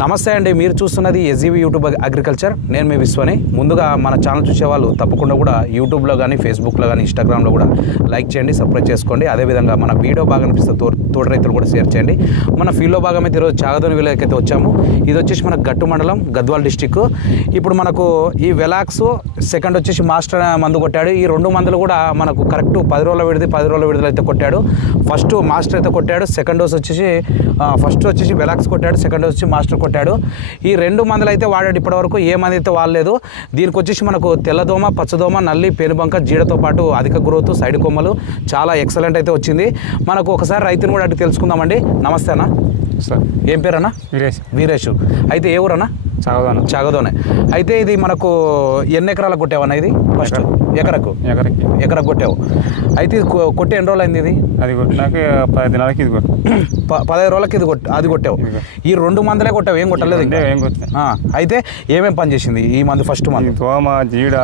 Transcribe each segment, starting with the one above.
నమస్తే అండి, మీరు చూస్తున్నది ఎస్జీవి యూట్యూబ్ అగ్రికల్చర్. నేను మీ విశ్వని. ముందుగా మన ఛానల్ చూసేవాళ్ళు తప్పకుండా కూడా యూట్యూబ్లో కానీ ఫేస్బుక్లో కానీ ఇన్స్టాగ్రామ్లో కూడా లైక్ చేయండి, సబ్స్క్రైబ్ చేసుకోండి. అదేవిధంగా మన వీడియో బాగా అనిపిస్తే తోట రైతులు కూడా షేర్ చేయండి. మన ఫీల్డ్లో భాగం అయితే ఈరోజు చాగదోని విలేజ్కి అయితే వచ్చాము. ఇది వచ్చేసి మన గట్టు మండలం, గద్వాల్ డిస్టిక్. ఇప్పుడు మనకు ఈ వెలాక్స్ సెకండ్ వచ్చేసి మాస్టర్ మందు కొట్టాడు. ఈ రెండు మందులు కూడా మనకు కరెక్ట్ 10 రోజుల విడుదల అయితే కొట్టాడు. ఫస్ట్ మాస్టర్ అయితే కొట్టాడు, సెకండ్ డోస్ వచ్చేసి ఫస్ట్ వచ్చేసి వెలాక్స్ కొట్టాడు, సెకండ్ డోస్ వచ్చి మాస్టర్ కొట్టాడు. ఈ రెండు మందులు అయితే వాడాడు. ఇప్పటివరకు ఏ మంది అయితే వాడలేదు. దీనికి వచ్చేసి మనకు తెల్లదోమ, పచ్చదోమ, నల్లి, పేనుబంక, జీడతో పాటు అధిక గ్రోత్, సైడ్ కొమ్మలు చాలా ఎక్సలెంట్ అయితే వచ్చింది. మనకు ఒకసారి రైతుని కూడా అటు తెలుసుకుందామండి. నమస్తే అన్న. సార్ ఏం పేరు అన్న? వీరేష్. అయితే ఏ ఊరన్నా? చాగదోనే. అయితే ఇది మనకు ఎన్ని ఎకరాలకు కొట్టావన్నా? ఇది ఫస్ట్ ఎకరకు కొట్టావు. అయితే ఇది కొట్టి ఎన్ని రోజులు అయింది? ఇది అది కొట్టినాక 10 దినాలకి ఇది 15 రోజులకి అది కొట్టావు. ఈ రెండు మందులే కొట్టావు, ఏం కొట్టలేదు? అయితే ఏమేమి పని చేసింది ఈ మందు? ఫస్ట్ మందు దోమ, జీడ,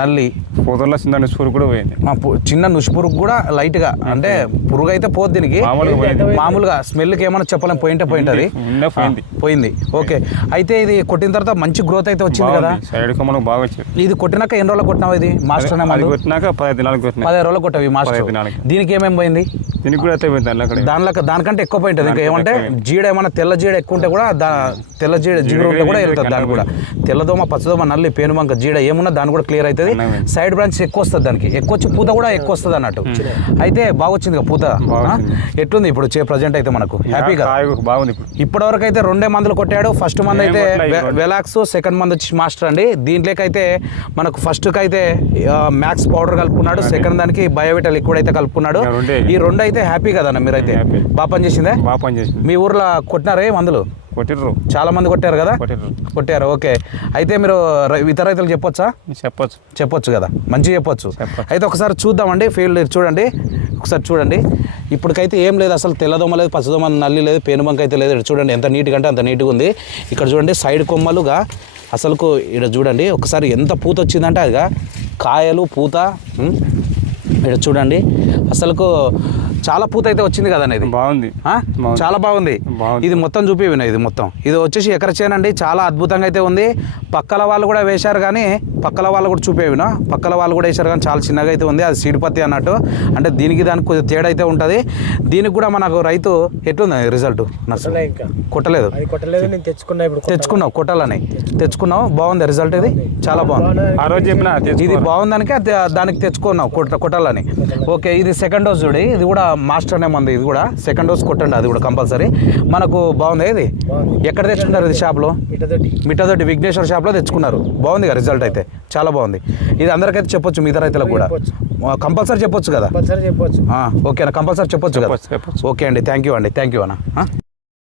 నల్లి, పూతల్లో చిన్న నుసుపురుగు కూడా పోయింది. చిన్న నుసుపురుగు కూడా లైట్గా, అంటే పురుగు అయితే పోదు దీనికి, మామూలుగా స్మెల్కి ఏమన్నా చెప్పలేం, పోయింటది పోయింది. ఓకే. అయితే ఇది కొట్టిన తర్వాత మంచి గ్రోత్ అయితే వచ్చింది కదా? సైడ్ కొమ్మలు బాగా వచ్చాయి. ఇది కొట్టినాక ఎన్ని రోజులు కొట్టినావు? ఇది మాస్టర్ కొట్టినాక 10 దినాలకు 15 రోజులు కొట్టావు ఈ మాస్టర్. దీనికి ఏమేమి పోయింది? దీనికి కూడా అయితే పోయింది. దానికంటే ఎక్కువ పోయింటుంది. ఇంకా ఏమంటే జీడ ఏమన్నా తెల్ల జీడ ఎక్కువ ఉంటే కూడా తెల్ల జిగురు కూడా వెళ్తుంది. దానికి కూడా తెల్లదోమ, పచ్చదోమ, నల్లి, పేనుబంక, జీడ ఏమున్నా దాని కూడా క్లియర్ అవుతుంది. సైడ్ బ్రాంచ్ ఎక్కువ వస్తుంది, దానికి ఎక్కువ వచ్చి పూత కూడా ఎక్కువ వస్తుంది అన్నట్టు. అయితే బాగా వచ్చింది పూత. ఎట్లుంది ఇప్పుడు ప్రజెంట్ అయితే మనకు? హ్యాపీగా బాగుంది. ఇప్పటివరకు అయితే 2 మందులు కొట్టాడు. ఫస్ట్ మంది అయితే వెలాక్స్, సెకండ్ మంది వచ్చి మాస్టర్ అండి. దీంట్లోకి అయితే మనకు ఫస్ట్కి అయితే మ్యాక్స్ పౌడర్ కలుపుకున్నాడు, సెకండ్ దానికి బయోవిటా లిక్విడ్ అయితే కలుపుకున్నాడు. ఈ రెండు అయితే హ్యాపీ కదన్న? మీరైతే బాగా పని చేసిందే. మీ ఊర్లో కొట్టినారే మందులు? కొట్టిర్రు, చాలా మంది కొట్టారు కదా? కొట్టారు. ఓకే. అయితే మీరు ఇతర రైతులు చెప్పొచ్చు కదా? మంచిగా చెప్పొచ్చు. అయితే ఒకసారి చూద్దామండి ఫీల్డ్. చూడండి ఒకసారి చూడండి. ఇప్పటికైతే ఏం లేదు అసలు. తెల్లదోమ లేదు, పచ్చదోమ, నల్లి లేదు, పేనుబంక అయితే లేదు. చూడండి ఎంత నీట్గా అంటే అంత నీట్గా ఉంది. ఇక్కడ చూడండి సైడ్ కొమ్మలుగా అసలుకు ఇక్కడ చూడండి ఒకసారి ఎంత పూత వచ్చిందంటే అదిగా కాయలు, పూత. ఇక్కడ చూడండి అసలుకు చాలా పూత అయితే వచ్చింది కదా అనేది. బాగుంది, చాలా బాగుంది. ఇది మొత్తం చూపివినా? ఇది మొత్తం ఇది వచ్చేసి ఎకర చేనండి. చాలా అద్భుతంగా అయితే ఉంది. పక్కల వాళ్ళు కూడా వేశారు కానీ పక్కల వాళ్ళు కూడా చూపేవినా? పక్కల వాళ్ళు కూడా వేశారు కానీ చాలా చిన్నగా అయితే ఉంది. అది సీడ్ పత్తి అన్నట్టు. అంటే దానికి కొంచెం తేడా అయితే ఉంటుంది. దీనికి కూడా మనకు రైతు ఎట్లుంది రిజల్ట్? కొట్టలేదు, తెచ్చుకున్నావు, కొట్టాలని తెచ్చుకున్నావు. బాగుంది రిజల్ట్. ఇది చాలా బాగుంది. ఆ రోజు చెప్పిన ఇది బాగుందానికే దానికి తెచ్చుకున్నావు కొట్టాలని. ఓకే. ఇది సెకండ్ డోస్ చూడి. ఇది కూడా మాస్టర్ అనే మంది. ఇది కూడా సెకండ్ డోస్ కొట్టండి, అది కూడా కంపల్సరీ. మనకు బాగుంది. ఇది ఎక్కడ తెచ్చుకున్నారు? ఇది షాప్లో, మిఠాదొడ్డి విఘ్నేశ్వర షాప్లో తెచ్చుకున్నారు. బాగుంది కదా రిజల్ట్ అయితే? చాలా బాగుంది. ఇది అందరికైతే చెప్పొచ్చు, మిగతా రైతులకు కూడా కంపల్సరీ చెప్పొచ్చు కదా? ఓకేనా? కంపల్సరీ చెప్పొచ్చు కదా? ఓకే అండి. థ్యాంక్ యూ అన్న.